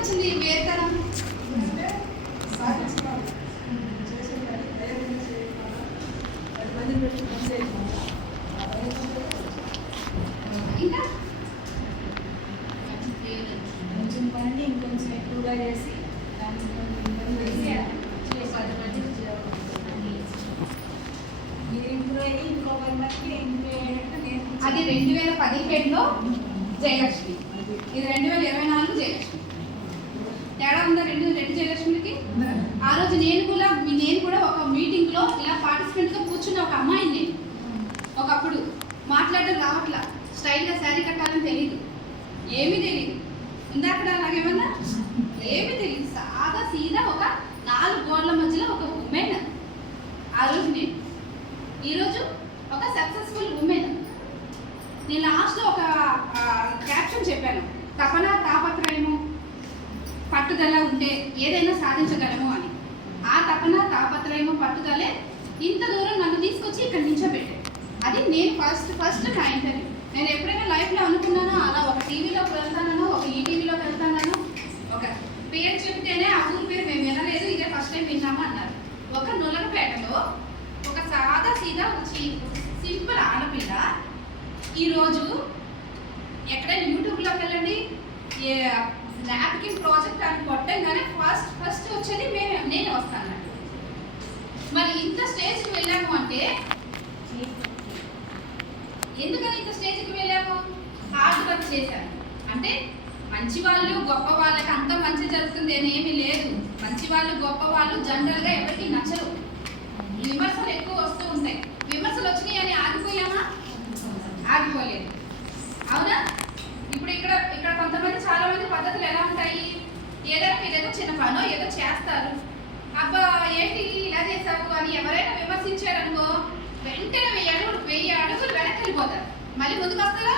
వచ్చింది వేతనం? ఇంకా కొంచెం పని ఇంకొంచెం ఎక్కువగా చేసి అది 2017లో జయలక్ష్మి, ఇది 2024 జయలక్ష్మి. తేడా ఉందా రెండు జయలక్ష్మికి? ఆ రోజు నేను కూడా ఒక మీటింగ్లో ఇలా పార్టిసిపెంట్గా కూర్చున్న ఒక అమ్మాయిని నేను. ఒకప్పుడు మాట్లాడడం రావట్లా, స్టైల్గా శారీ కట్టాలని తెలియదు, ఏమీ తెలియదు. ఉందా అక్కడ అలాగేమన్నా? ఏమీ తెలియదు. సాదా సీదా ఒక 4 గోడల మధ్యలో ఒక ఉమెన్ ఆ రోజు నేను. ఈరోజు ఒక సక్సెస్ఫుల్ ఉమెన్. నేను లాస్ట్లో ఒక క్యాప్షన్ చెప్పాను, తపన తాపత్రయము పట్టుదల ఉంటే ఏదైనా సాధించగలము అని. ఆ తపన తాపత్రయము పట్టుదలే ఇంత దూరం నన్ను తీసుకొచ్చి ఇక్కడ నించోబెట్టాను. అది నేను ఫస్ట్ నా ఇంటర్వ్యూ. నేను ఎప్పుడైనా లైఫ్లో అనుకున్నానో అలా ఒక టీవీలోకి వెళ్తానో, ఒక ఈటీవీలోకి వెళ్తానో, ఒక పేరు చెప్తేనే ఆ ఊరి పేరు మేము వినలేదు, ఇదే ఫస్ట్ టైం విన్నాము అన్నారు. ఒక నులగపేటలో ఒక సాదా సీదా సింపుల్ ఆడపిల్ల ఈరోజు ఎక్కడైనా యూట్యూబ్లోకి వెళ్ళండి, నాప్కిన్ ప్రాజెక్ట్ అని కొట్టంగానే ఫస్ట్ వచ్చేది నేనే వస్తాను. మరి ఇంత స్టేజ్కి వెళ్ళాము అంటే ఎందుకని ఇంత స్టేజ్కి వెళ్ళాము? హార్డ్ వర్క్ చేశాను. అంటే మంచి వాళ్ళు గొప్ప వాళ్ళకి అంత మంచి జరుగుతుంది అని ఏమీ లేదు. మంచి వాళ్ళు గొప్ప వాళ్ళు జనరల్గా ఎవరికి నచ్చరు. విమర్శలు ఎక్కువ వస్తూ ఉంటాయి. విమర్శలు వచ్చినాయి అని ఆగిపోయామా? ఆగిపోలేదు. అవునా? ఇప్పుడు ఇక్కడ కొంతమంది చాలా మంది పద్ధతులు ఎలా ఉంటాయి, ఏదైనా మీరేదో చిన్న పనో ఏదో చేస్తారు, అబ్బా ఏంటి ఇలా చేసావు అని ఎవరైనా విమర్శించారనుకో, వెంటనే 1000 అడుగులు వెనక్కి వెళ్ళిపోతారు. మళ్ళీ ముందుకు వస్తారా?